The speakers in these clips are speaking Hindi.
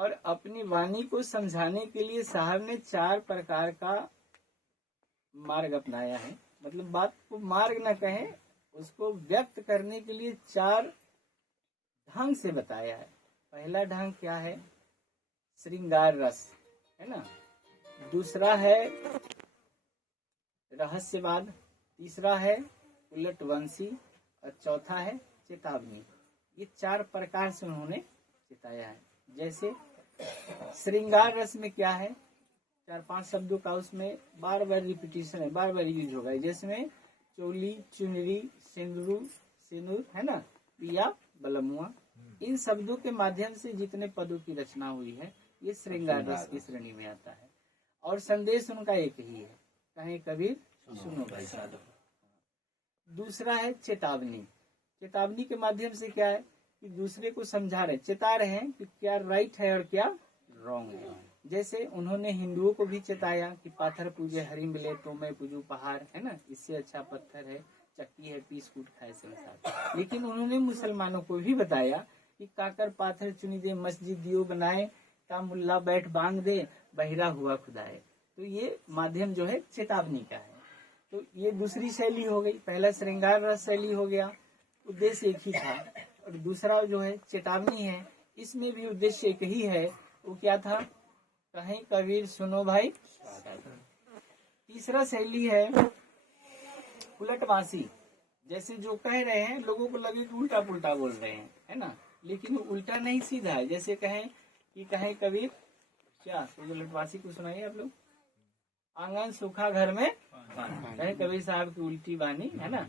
और अपनी वाणी को समझाने के लिए साहब ने 4 प्रकार का मार्ग अपनाया है। मतलब बात को मार्ग न कहें, उसको व्यक्त करने के लिए 4 ढंग से बताया है। पहला ढंग क्या है? श्रृंगार रस, है ना। दूसरा है रहस्यवाद, तीसरा है उलटवंशी और चौथा है चेतावनी। ये 4 प्रकार से उन्होंने चिताया है। जैसे श्रृंगार रस में क्या है, 4-5 शब्दों का उसमें बार बार रिपीटिशन है, बार बार यूज होगा। जिसमें चोली, चुनरी, सिंदूर, है ना, पिया, बलमुआ, इन शब्दों के माध्यम से जितने पदों की रचना हुई है ये श्रृंगार रस की श्रेणी में आता है। और संदेश उनका एक ही है, कहे कबीर सुनो भाई साधो। दूसरा है चेतावनी। चेतावनी के माध्यम से क्या है कि दूसरे को समझा रहे, चेता रहे हैं कि क्या राइट है और क्या रॉन्ग है। जैसे उन्होंने हिंदुओं को भी चेताया कि पाथर पूजे हरि मिले तो मैं पूजू पहाड़, है ना, इससे अच्छा पत्थर है चक्की है पीस कूट खाए संसार। लेकिन उन्होंने मुसलमानों को भी बताया कि काकर पाथर चुनी दे मस्जिद दियो बनाए, ता मुल्ला बैठ बांग दे बहिरा हुआ खुदाए। तो ये माध्यम जो है चेतावनी का है। तो ये दूसरी शैली हो गई। पहला श्रृंगार रस शैली हो गया, उद्देश्य एक ही था। और दूसरा जो है चेतावनी है, इसमें भी उद्देश्य एक ही है। वो क्या था? कहीं कबीर सुनो भाई। तीसरा शैली है उलटवासी। जैसे जो कह रहे हैं लोगों को लगे कि उल्टा पुल्टा बोल रहे हैं, है ना, लेकिन वो उल्टा नहीं सीधा है। जैसे कहें कि कहे कबीर, क्या उलटवासी को सुनाइए आप लोग। आंगन सूखा घर में पानी, कहे कबीर साहब की उल्टी बानी, है ना,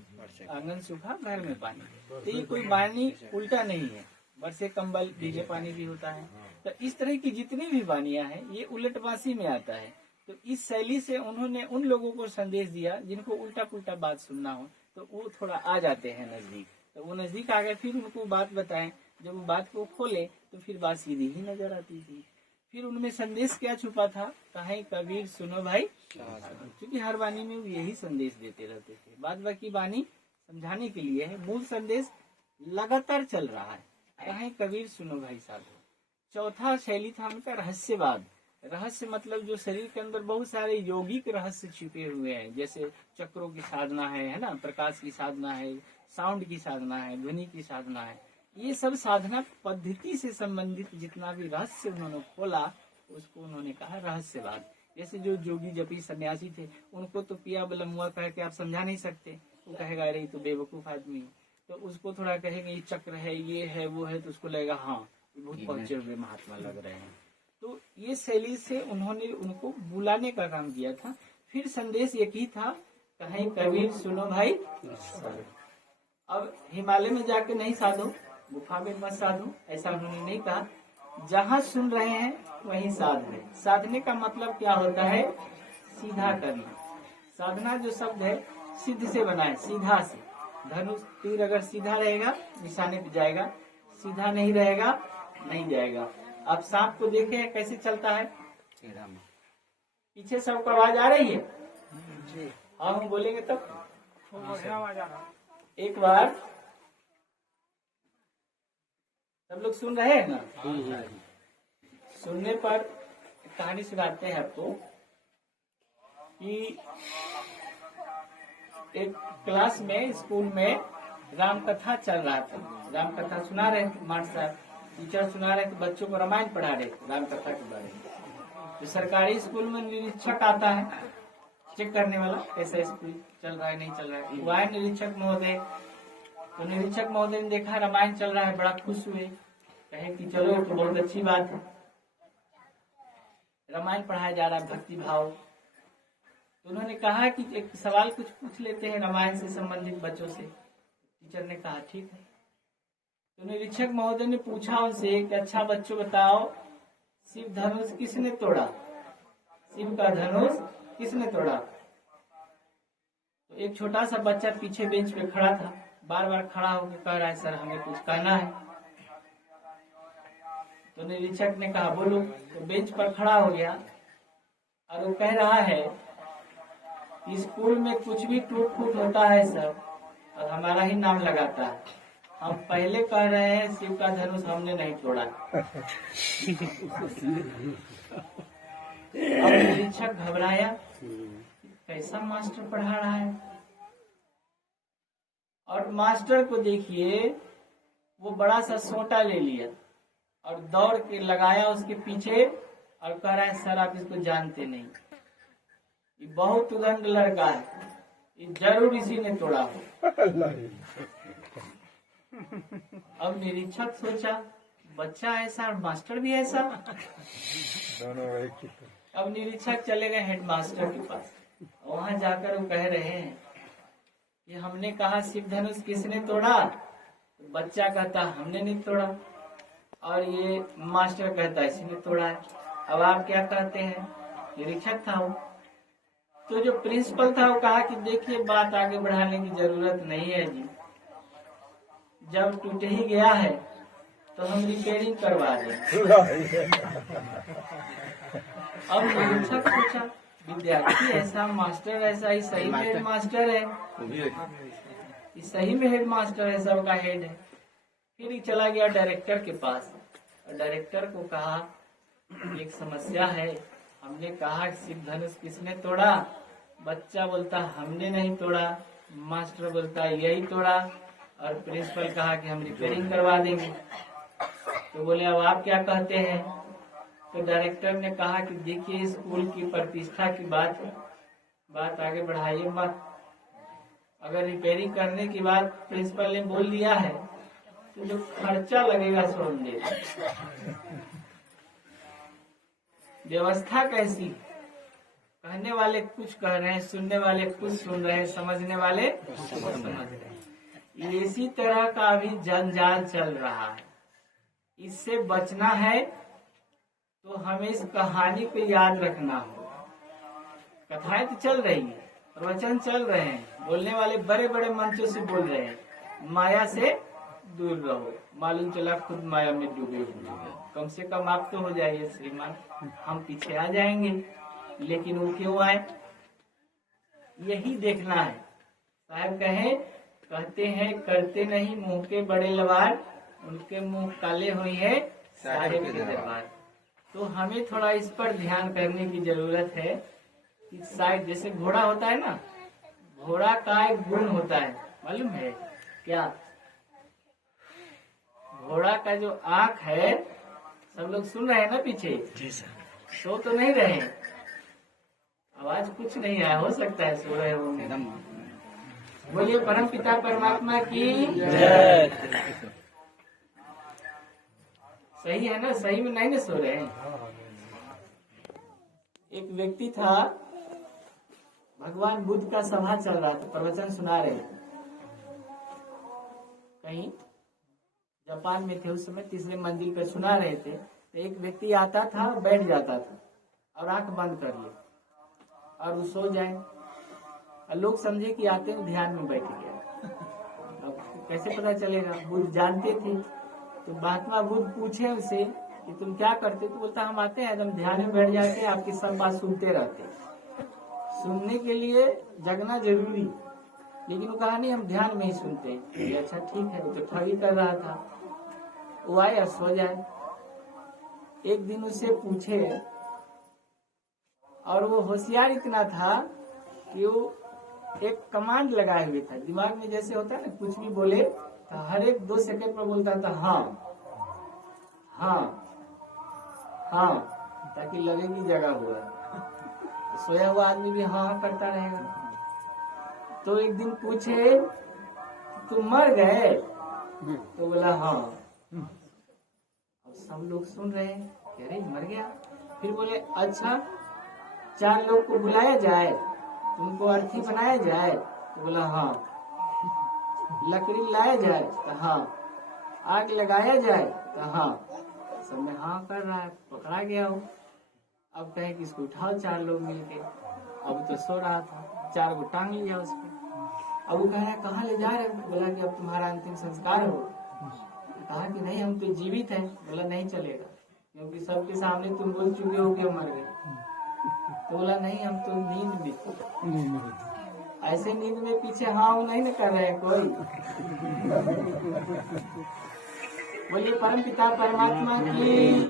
आंगन सूखा घर में पानी। तो ये कोई बानी उल्टा नहीं है, बरसे कंबल भीगे पानी भी होता है। तो इस तरह की जितनी भी बानियां हैं ये उलटवासी में आता है। तो इस शैली से उन्होंने उन लोगों को संदेश दिया जिनको उल्टा पुल्टा बात सुनना हो, तो वो थोड़ा आ जाते हैं नजदीक। तो वो नजदीक आ गए, फिर उनको बात बताएं। जब वो बात को खोले तो फिर बात सीधी ही नजर आती थी। फिर उनमें संदेश क्या छुपा था? कहे कबीर सुनो भाई, क्योंकि हर वाणी में वो यही संदेश देते रहते थे। बाद बाकी वाणी समझाने के लिए है, मूल संदेश लगातार चल रहा है। कहे कबीर सुनो भाई साधो। चौथा शैली था उनका रहस्यवाद। रहस्य मतलब जो शरीर के अंदर बहुत सारे यौगिक रहस्य छिपे हुए हैं। जैसे चक्रों की साधना है ना, प्रकाश की साधना है, साउंड की साधना है, ध्वनि की साधना है। ये सब साधना पद्धति से संबंधित जितना भी रहस्य उन्होंने खोला उसको उन्होंने कहा रहस्यवाद। जैसे जो जोगी जपी सन्यासी थे, उनको तो पिया बलमुआ कह के आप समझा नहीं सकते। वो कहेगा अरे तो बेवकूफ आदमी है। तो उसको थोड़ा कहेंगे ये चक्र है, ये है, वो है, तो उसको लगेगा हाँ बहुत पहुंचे हुए महात्मा लग रहे हैं। तो ये शैली से उन्होंने उनको बुलाने का काम किया था। फिर संदेश एक ही था, कहीं कबीर सुनो भाई। अब हिमालय में जाके नहीं साधो, गुफा में मत साधो, ऐसा उन्होंने नहीं कहा। जहाँ सुन रहे हैं वहीं साध है। साधने का मतलब क्या होता है? सीधा करना। साधना जो शब्द है सिद्ध से बना है, सीधा से। धनुष तीर अगर सीधा रहेगा निशाने पे जाएगा, सीधा नहीं रहेगा नहीं जाएगा। आप सांप को देखे कैसे चलता है? पीछे सबको आवाज आ रही है? हाँ हम बोलेंगे तब एक बार सब लोग सुन रहे हैं ना? सुनने पर कहानी सुनाते हैं आपको कि एक क्लास में स्कूल में राम कथा चल रहा था। राम कथा सुना रहे थे मास्टर साहब, टीचर सुना रहे थे, बच्चों को रामायण पढ़ा रहे थे राम कथा के बारे में। तो सरकारी स्कूल में निरीक्षक आता है चेक करने वाला, कैसा स्कूल चल रहा है नहीं चल रहा है। वो आए निरीक्षक महोदय, तो निरीक्षक महोदय ने देखा रामायण चल रहा है, बड़ा खुश हुए, कहे कि चलो तो बहुत अच्छी बात है, रामायण पढ़ाया जा रहा है भक्ति भाव। तो उन्होंने कहा कि एक सवाल कुछ पूछ लेते हैं रामायण से संबंधित बच्चों से। टीचर ने कहा ठीक है। तो निरीक्षक महोदय ने पूछा उनसे कि अच्छा बच्चों बताओ, शिव धनुष किसने तोड़ा? शिव का धनुष किसने तोड़ा? तो एक छोटा सा बच्चा पीछे बेंच पे खड़ा था, बार बार खड़ा होकर कह रहा है सर हमें कुछ कहना है। तो निरीक्षक ने कहा बोलो। तो बेंच पर खड़ा हो गया और वो कह रहा है स्कूल में कुछ भी टूट फूट होता है सर और हमारा ही नाम लगाता है। हम पहले कह रहे हैं शिव का धनुष हमने नहीं तोड़ा। अब निरीक्षक घबराया, कैसा मास्टर पढ़ा रहा है। और मास्टर को देखिए, वो बड़ा सा सोटा ले लिया और दौड़ के लगाया उसके पीछे और कह रहा है सर आप इसको जानते नहीं, ये बहुत उदंड लड़का है, ये जरूर इसी ने तोड़ा हो। अब निरीक्षक सोचा बच्चा ऐसा और मास्टर भी ऐसा। अब निरीक्षक चले गए हेडमास्टर के पास। वहां जाकर वो कह रहे हैं कि हमने कहा शिव धनुष किसने तोड़ा, तो बच्चा कहता हमने नहीं तोड़ा और ये मास्टर कहता इसी ने तोड़ा है। अब आप क्या कहते हैं? निरीक्षक था वो। तो जो प्रिंसिपल था वो कहा कि देखिए बात आगे बढ़ाने की जरूरत नहीं है जी, जब टूट ही गया है तो हम रिपेयरिंग करवा दें। अब निरीक्षक पूछा विद्यार्थी ऐसा, मास्टर ऐसा, ही सही में हेड मास्टर है, इस सही में हेड मास्टर है, सबका हेड है। फिर ही चला गया डायरेक्टर के पास और डायरेक्टर को कहा एक समस्या है, हमने कहा शिव धनुष किसने तोड़ा, बच्चा बोलता हमने नहीं तोड़ा, मास्टर बोलता यही तोड़ा और प्रिंसिपल कहा कि हम रिपेयरिंग करवा देंगे। तो बोले अब आप क्या कहते हैं? तो डायरेक्टर ने कहा कि देखिए स्कूल की प्रतिष्ठा की बात आगे बढ़ाइए मत। अगर रिपेयरिंग करने की बात प्रिंसिपल ने बोल दिया है तो जो खर्चा लगेगा सो हम दे देंगे। व्यवस्था कैसी? कहने वाले कुछ कह रहे हैं, सुनने वाले कुछ सुन रहे हैं, समझने वाले कुछ समझ रहे हैं। इसी तरह का अभी जंजाल चल रहा है। इससे बचना है तो हमें इस कहानी को याद रखना होगा। कथाएं तो चल रही है, प्रवचन चल रहे हैं, बोलने वाले बड़े बड़े मंचों से बोल रहे हैं, माया से दूर रहो, मालूम चला खुद माया में डूबे हुए। कम से कम आप तो हो जाइए श्रीमान, हम पीछे आ जाएंगे। लेकिन वो क्यों आए, यही देखना है। साहब कहते हैं करते नहीं मुंह के बड़े लवार, उनके मुंह काले हुए हैं साहेब के दरबार। तो हमें थोड़ा इस पर ध्यान करने की जरूरत है कि शायद जैसे घोड़ा होता है ना, घोड़ा का एक गुण होता है, मालूम है क्या? घोड़ा का जो आँख है, सब लोग सुन रहे हैं ना पीछे, सो तो नहीं रहे, आवाज कुछ नहीं आया, हो सकता है सो रहे हो। बोलिए परम पिता परमात्मा की जय। सही है ना, सही में नहीं ना सो रहे हैं। एक व्यक्ति था, भगवान बुद्ध का सभा चल रहा था, प्रवचन सुना रहे थे, कहीं जापान में थे उस समय, तीसरे मंजिल पर सुना रहे थे। तो एक व्यक्ति आता था, बैठ जाता था और आंख बंद कर ले और वो सो जाए, और लोग समझे कि आते हुए ध्यान में बैठ गया। अब कैसे पता चलेगा? बुद्ध जानते थे। तो महात्मा बुद्ध पूछे उसे कि तुम क्या करते? तो बोलता हम आते हैं, एकदम ध्यान में बैठ जाते, आपकी सब बात सुनते रहते। सुनने के लिए जगना जरूरी, लेकिन वो कहा नहीं हम ध्यान में ही सुनते हैं। अच्छा ठीक है, वो तो ठगी कर रहा था। वो आए और सो जाए। एक दिन उससे पूछे, और वो होशियार इतना था कि वो एक कमांड लगाए हुए था दिमाग में, जैसे होता है ना, कुछ भी बोले तो हर एक 2 सेकंड पर बोलता था हाँ हाँ हाँ, ताकि लगे कि जगा हुआ है। सोया हुआ आदमी भी हाँ हाँ करता रहेगा। तो एक दिन पूछे तुम मर गए? तो बोला हाँ। अब सब लोग सुन रहे हैं, अरे मर गया। फिर बोले अच्छा 4 लोग को बुलाया जाए, तुमको अर्थी बनाया जाए? तो बोला हाँ। लकड़ी लाया जाए? तो हाँ। आग लगाया जाए? तो हाँ। सब में हाँ कर रहा है, पकड़ा गया हो। अब कहे कि इसको उठाओ 4 लोग मिलके। अब तो सो रहा था, 4 को टांग लिया उसको। अब वो कह रहा है कहाँ ले जा रहे हो? बोला कि अब तुम्हारा अंतिम संस्कार हो। कहा कि नहीं हम तो जीवित हैं। बोला नहीं चलेगा, क्योंकि सबके सामने तुम बोल चुके हो कि हम मर गए। तो बोला नहीं हम तो नींद में। ऐसे नींद में पीछे हाँ नहीं न कर रहे हैं कोई। बोलिए परम पिता परमात्मा की।